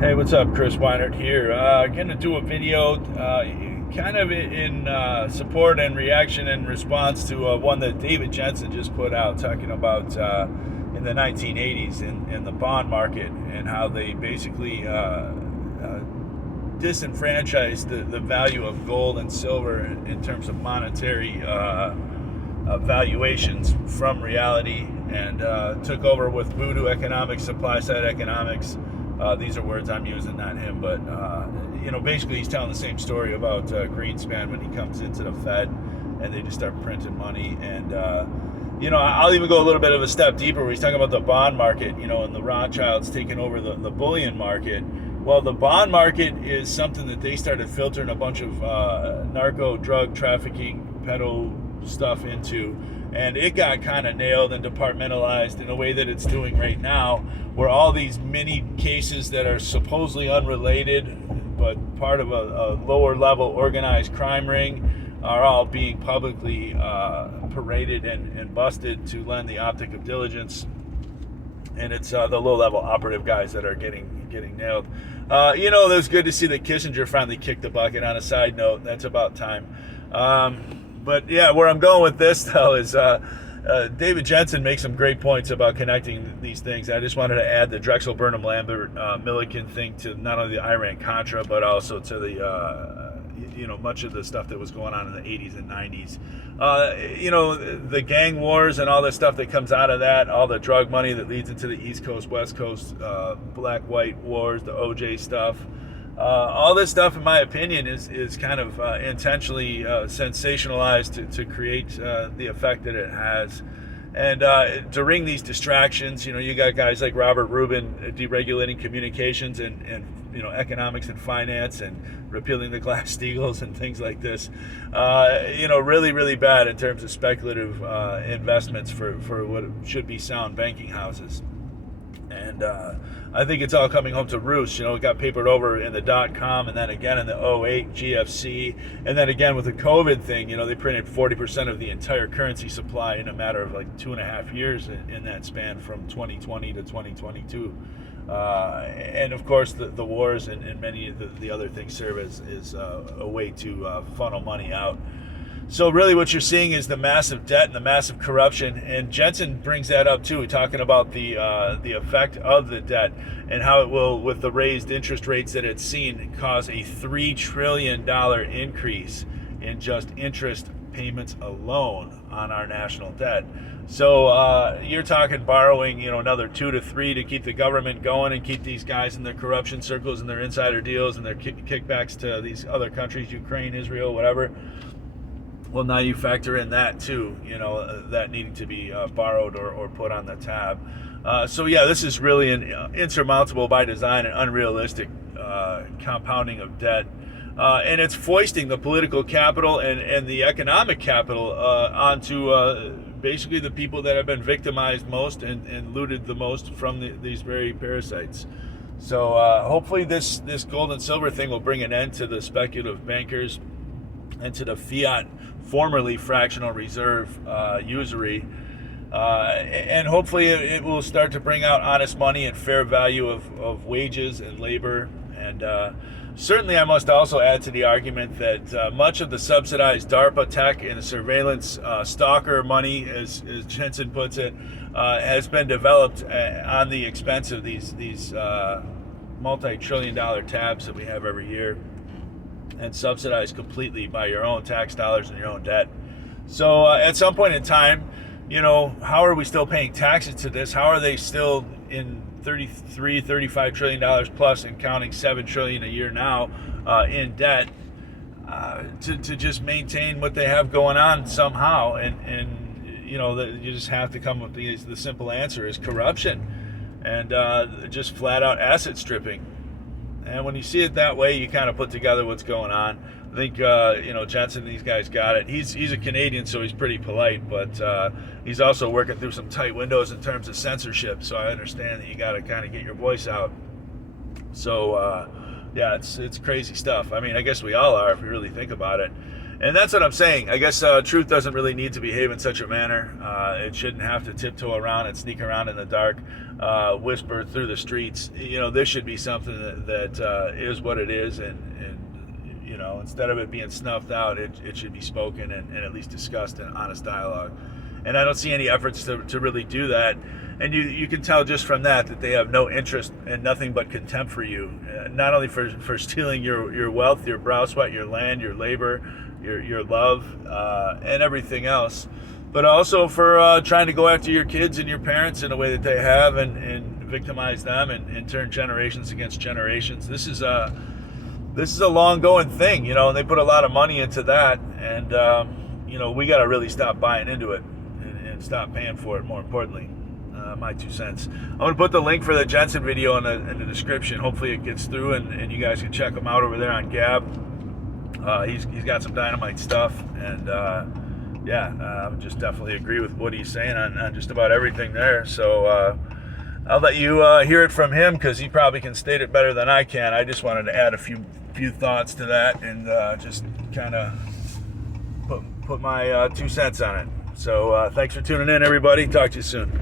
Hey, what's up? Chris Weinert here. Going to do a video kind of in support and reaction and response to one that David Jensen just put out talking about in the 1980s in the bond market and how they basically disenfranchised the value of gold and silver in terms of monetary valuations from reality and took over with voodoo economics, supply side economics. These are words I'm using, not him, but basically he's telling the same story about Greenspan when he comes into the Fed and they just start printing money. And I'll even go a little bit of a step deeper where he's talking about the bond market, and the Rothschilds taking over the bullion market. Well, the bond market is something that they started filtering a bunch of narco drug trafficking, pedo stuff into, and it got kind of nailed and departmentalized in a way that it's doing right now, where all these mini cases that are supposedly unrelated but part of a lower level organized crime ring are all being publicly paraded and busted to lend the optic of diligence. And it's the low-level operative guys that are getting nailed. It was good to see that Kissinger finally kicked the bucket. On a side note, that's about time. But yeah, where I'm going with this though is David Jensen makes some great points about connecting these things. I just wanted to add the Drexel Burnham Lambert Milliken thing to not only the Iran Contra but also to the much of the stuff that was going on in the 80s and 90s. The gang wars and all the stuff that comes out of that, all the drug money that leads into the East Coast, West Coast, black-white wars, the OJ stuff. All this stuff, in my opinion, is kind of intentionally sensationalized to create the effect that it has. And during these distractions, you got guys like Robert Rubin deregulating communications and economics and finance and repealing the Glass-Steagall and things like this. Really, really bad in terms of speculative investments for what should be sound banking houses. And I think it's all coming home to roost. It got papered over in the dot-com and then again in the '08 GFC. And then again with the COVID thing, they printed 40% of the entire currency supply in a matter of like 2.5 years in that span from 2020 to 2022. And of course the wars and many of the other things serve as a way to funnel money out. So really what you're seeing is the massive debt and the massive corruption, and Jensen brings that up too, talking about the effect of the debt and how it will, with the raised interest rates that it's seen, cause a $3 trillion increase in just interest payments alone on our national debt. So you're talking borrowing, another 2 to 3 to keep the government going and keep these guys in their corruption circles and their insider deals and their kickbacks to these other countries, Ukraine, Israel, whatever. Well, now you factor in that too, that needing to be borrowed or put on the tab. So yeah, this is really an insurmountable by design and unrealistic compounding of debt. And it's foisting the political capital and the economic capital onto basically the people that have been victimized most and looted the most from these very parasites. So hopefully this gold and silver thing will bring an end to the speculative bankers and to the fiat, formerly fractional reserve usury. And hopefully it will start to bring out honest money and fair value of wages and labor. And certainly I must also add to the argument that much of the subsidized DARPA tech and surveillance stalker money, as Jensen puts it, has been developed on the expense of these multi-trillion-dollar tabs that we have every year, and subsidized completely by your own tax dollars and your own debt. So at some point in time, how are we still paying taxes to this? How are they still in $35 trillion plus and counting $7 trillion a year now in debt to just maintain what they have going on somehow? And you just have to come with the simple answer is corruption and just flat out asset stripping. And when you see it that way, you kind of put together what's going on. I think, Jensen, these guys got it. He's a Canadian, so he's pretty polite, but he's also working through some tight windows in terms of censorship, so I understand that you got to kind of get your voice out. So, yeah, it's crazy stuff. I mean, I guess we all are if you really think about it. And that's what I'm saying. I guess truth doesn't really need to behave in such a manner. It shouldn't have to tiptoe around and sneak around in the dark, whisper through the streets. This should be something that is what it is, and instead of it being snuffed out, it should be spoken and at least discussed in honest dialogue. And I don't see any efforts to really do that. And you can tell just from that they have no interest and nothing but contempt for you, not only for stealing your wealth, your brow sweat, your land, your labor, your love, and everything else, but also for trying to go after your kids and your parents in a way that they have, and victimize them and turn generations against generations. This is a long going thing, and they put a lot of money into that, and we got to really stop buying into it and stop paying for it, more importantly. My 2 cents. I'm going to put the link for the Jensen video in the description. Hopefully it gets through, and you guys can check him out over there on Gab. He's got some dynamite stuff, and I just definitely agree with what he's saying on just about everything there. So I'll let you hear it from him, because he probably can state it better than I can. I just wanted to add a few thoughts to that, and just kind of put my 2 cents on it. So thanks for tuning in, everybody. Talk to you soon.